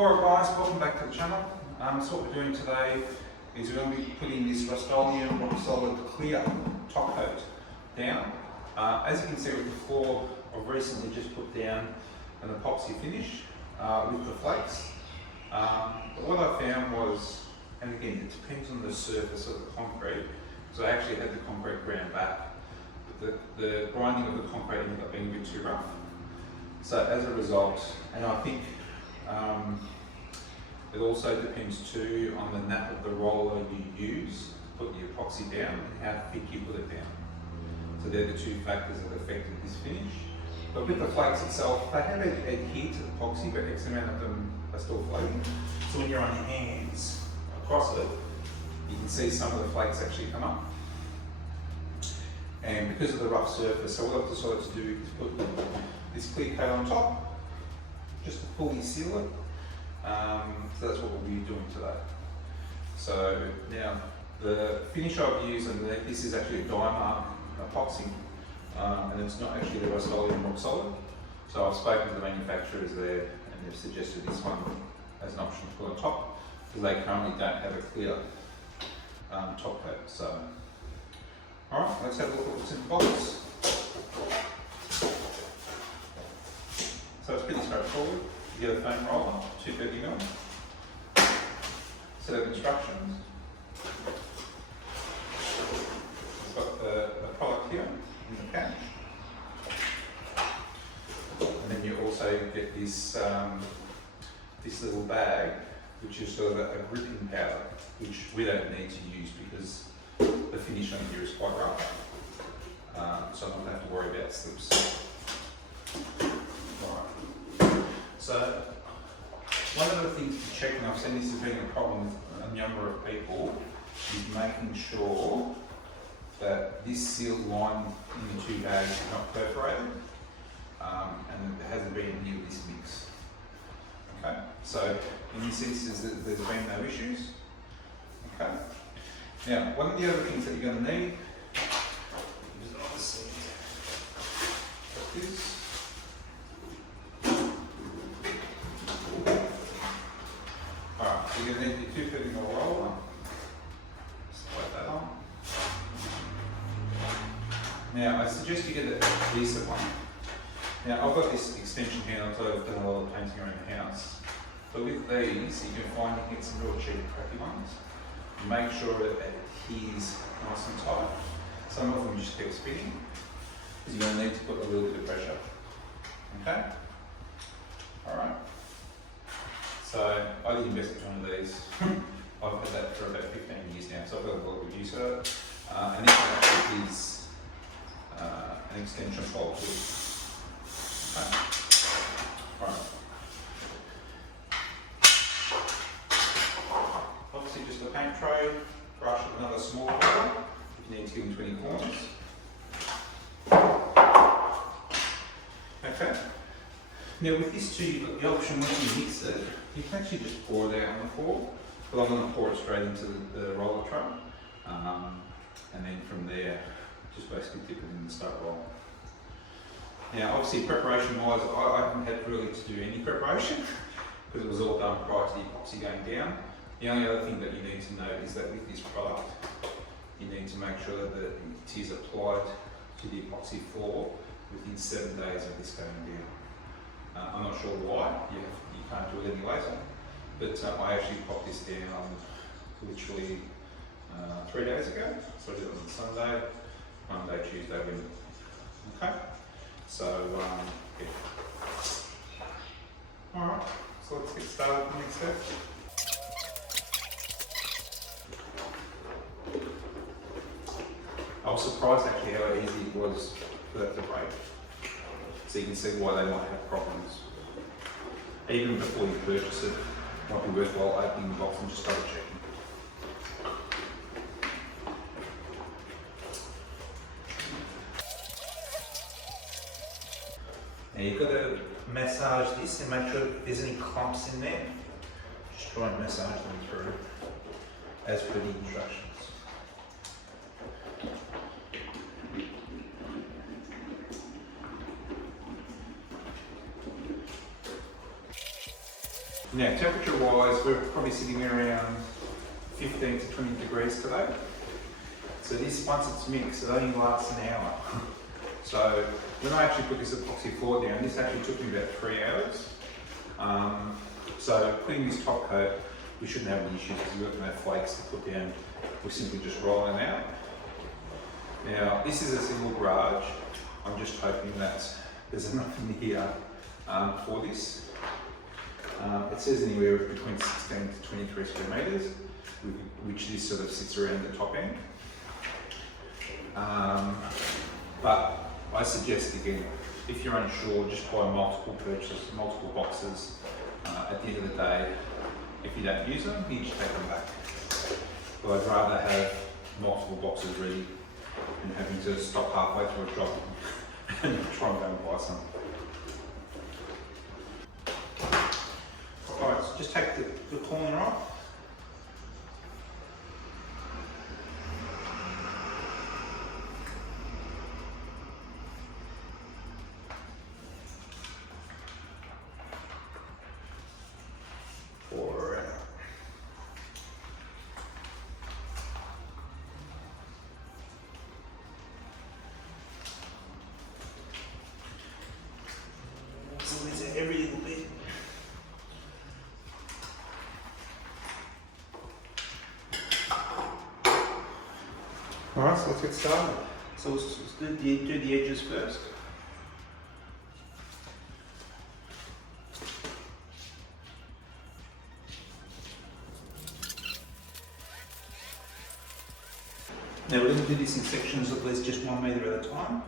Alright guys, welcome back to the channel. So what we're doing today is we're going to be putting this Rust-oleum Rocksolid clear top coat down. As you can see with the floor, I've recently just put down an epoxy finish with the flakes. But what I found was, and again it depends on the surface of the concrete, so I actually had the concrete ground back, but the grinding of the concrete ended up being a bit too rough. So as a result, and I think it also depends too on the nap of the roller you use to put the epoxy down and how thick you put it down. So they're the two factors that affected this finish. But with the flakes itself, they have adhered to the epoxy, but X amount of them are still floating. So when you're on your hands across it, you can see some of the flakes actually come up. And because of the rough surface, so what I've decided to do is put this clear coat on top, just to fully seal it. So that's what we'll be doing today. So now the finish I've used underneath this is actually a Dymark epoxy, and it's not actually the Rust-oleum Rocksolid. So I've spoken to the manufacturers there, and they've suggested this one as an option to put on top, because they currently don't have a clear top coat. So, all right, let's have a look at what's in the box. So it's pretty straightforward. You get a foam roller, 230mm. Set of instructions. It's got the product here in the pouch. And then you also get this this little bag, which is sort of a gripping powder, which we don't need to use because the finish on here is quite rough. So I'm not going to have to worry about slips. So, one of the things to check, and I've seen this as being a problem with a number of people, is making sure that this sealed line in the two bags is not perforated, and there hasn't been any of this mix. Okay, so in this instance there's been no issues. Okay, now one of the other things that you're going to need is obviously this. You're going to need your 230mm roller. Just plate that on. Now I suggest you get a decent one. Now I've got this extension handle, so I've done a lot of painting around the house. But with these, you can find you can get some real cheap crappy ones. Make sure that it adheres nice and tight. Some of them just keep spinning, because you're going to need to put a little bit of pressure. Okay? Alright. So I did invest in one of these. I've had that for about 15 years now, so I've got a lot of use of it. And this actually is an extension bolt to it. Okay. Right. Obviously just a paint tray, brush with another small roller if you need to get into any corners. Okay. Now with this too, you've got the option when you mix it, you can actually just pour it out on the floor, but I'm going to pour it straight into the roller tray, and then from there, just basically dip it in and start rolling. Now obviously preparation wise, I haven't had really to do any preparation, because it was all done prior to the epoxy going down. The only other thing that you need to know is that with this product, you need to make sure that it is applied to the epoxy floor within 7 days of this going down. I'm not sure why, you can't do it any later, but I actually popped this down literally 3 days ago, so I did it on Sunday, Monday, Tuesday, Wednesday. Okay, so yeah. Alright, so let's get started with the next step. I was surprised actually how easy it was for that to break. So you can see why they might have problems. Even before you purchase it, it might be worthwhile opening the box and just double checking. Now you've got to massage this and make sure if there's any clumps in there, just try and massage them through as per the instructions. Now, temperature-wise, we're probably sitting around 15 to 20 degrees today. So this, once it's mixed, it only lasts an hour. So when I actually put this epoxy floor down, this actually took me about 3 hours. So putting this top coat, we shouldn't have any issues because we've got no flakes to put down. We're simply just rolling them out. Now, this is a single garage. I'm just hoping that there's enough in here for this. It says anywhere between 16 to 23 square metres, which this sort of sits around the top end. But I suggest again, if you're unsure, just buy multiple boxes. At the end of the day, if you don't use them, you just take them back. But I'd rather have multiple boxes ready than having to stop halfway through a job and try and go and buy some. Alright, so just take the corner off. Every little bit. Alright, so let's get started. So let's do the edges first. Now we're going to do this in sections at least just 1 metre at a time.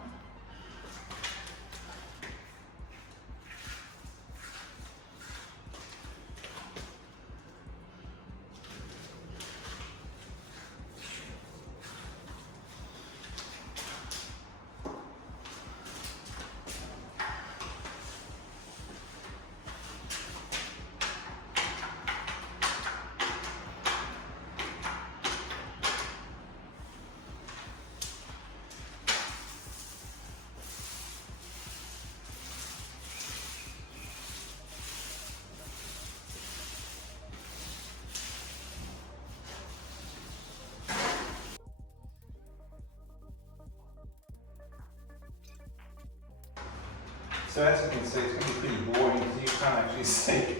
So as you can see, it's going to be pretty boring because you can't actually see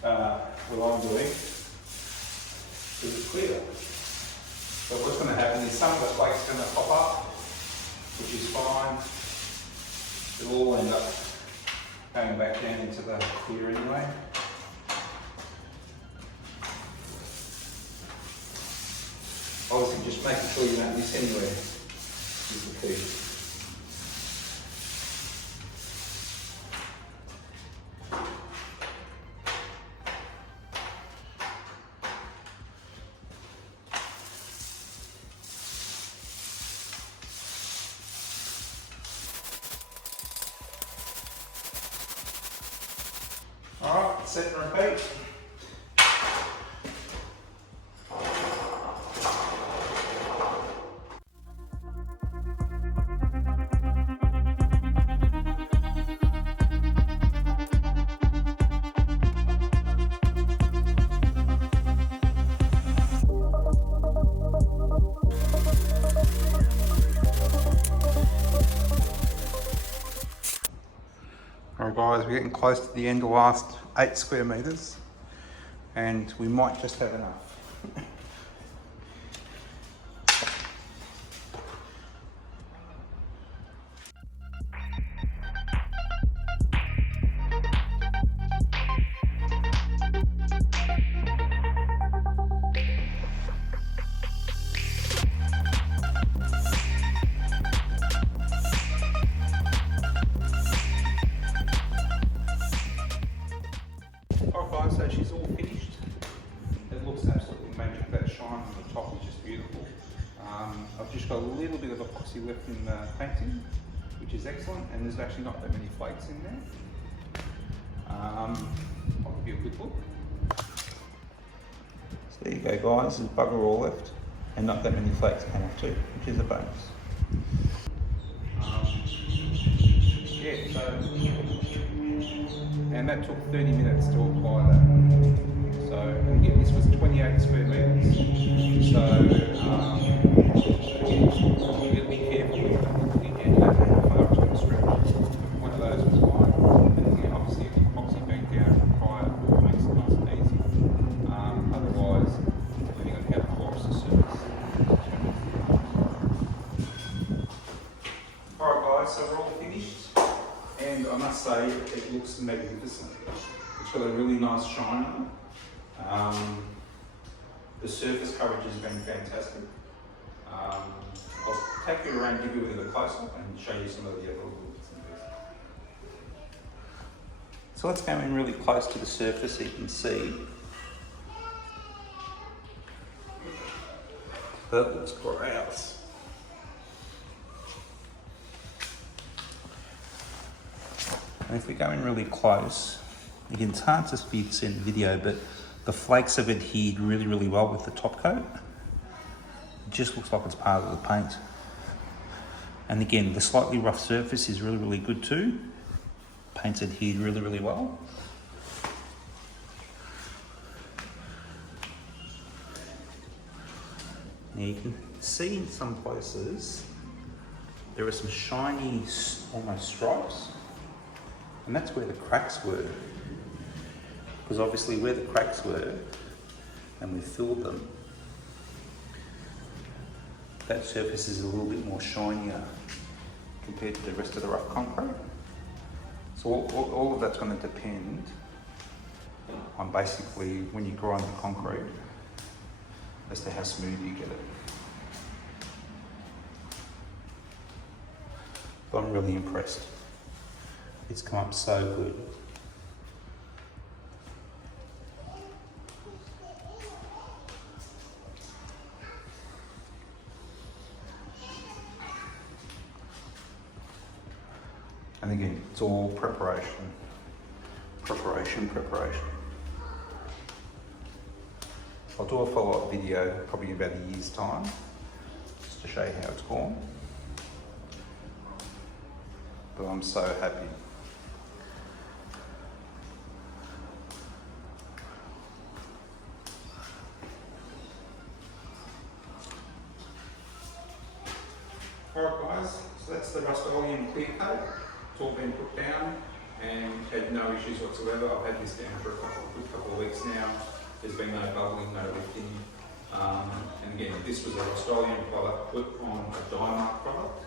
what I'm doing because it's clear. But what's going to happen is some of the flakes are going to pop up, which is fine. It'll all end up going back down into the clear anyway. Obviously just making sure you don't miss anywhere is the key. Alright, set and repeat. Alright guys, we're getting close to the end of the last 8 square metres and we might just have enough. So she's all finished. It looks absolutely magic. That shine on the top is just beautiful. I've just got a little bit of epoxy left in the painting, which is excellent, and there's actually not that many flakes in there. I'll give you a quick look. So there you go guys, there's bugger all left, and not that many flakes came off too, which is a bonus. Yeah, so and that took 30 minutes to apply that. So, and again, this was 28 square metres. So, again, you've got to be careful with that. Again, you don't know how far it's going to stretch. One of those was fine. And again, obviously, if you epoxy back down prior, it makes it nice and easy. Otherwise, depending on how porous the surface. Alright guys, so we're all finished. And I must say, it looks magnificent. It's got a really nice shine on it. The surface coverage has been fantastic. I'll take you around, give you a bit of a close-up and show you some of the other little bits and pieces. So let's go in really close to the surface so you can see. That looks gross. And if we go in really close, again, it's hard to see in the video, but the flakes have adhered really, really well with the top coat. It just looks like it's part of the paint. And again, the slightly rough surface is really, really good too. Paint's adhered really, really well. Now you can see in some places, there are some shiny, almost stripes. And that's where the cracks were. Because obviously where the cracks were, and we filled them, that surface is a little bit more shinier compared to the rest of the rough concrete. So all of that's going to depend on basically when you grind the concrete as to how smooth you get it. But I'm really impressed. It's come up so good. And again, it's all preparation. Preparation. I'll do a follow-up video probably in about a year's time, just to show you how it's gone. But I'm so happy. Alright guys, so that's the Rust-oleum clear coat. It's all been put down and had no issues whatsoever. I've had this down for a couple of weeks now. There's been no bubbling, no lifting. And again, this was a Rust-oleum product put on a Dymark product.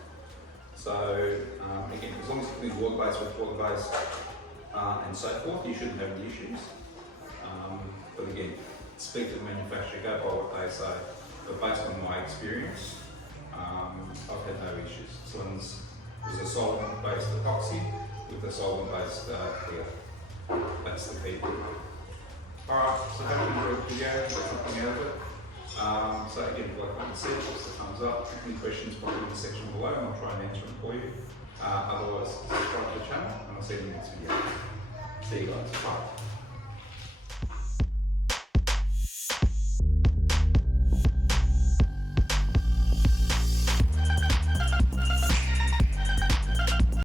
So again, as long as it's water-based with water-based and so forth, you shouldn't have any issues. But again, speak to the manufacturer, go by what they say. But based on my experience, I've had no issues. So there's a solvent-based epoxy with a solvent-based clear. That's the key. Alright, so hope you enjoyed the video, got something out of it. So again, like I said, just a thumbs up. Any questions, put them in the section below and I'll try and answer them for you. Otherwise, subscribe to the channel and I'll see you in the next video. See you guys. Bye.